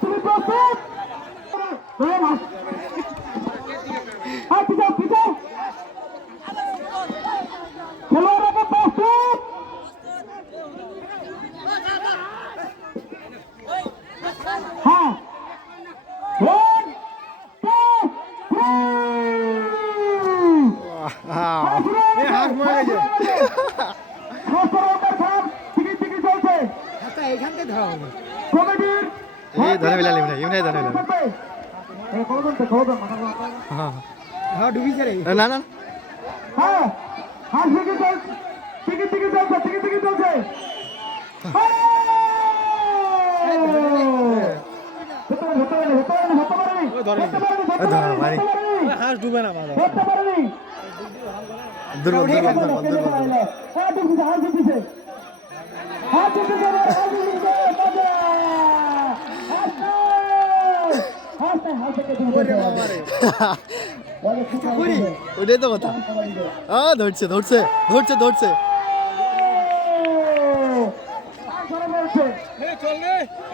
তুমি প্রস্তুত? খেলোয়াড়রা প্রস্তুত? হ্যাঁ, 1 2 না না হাঁস ডুবে না দুর্বল ওটাই তো কথা। ধরছে ধরছে ধরছে ধরছে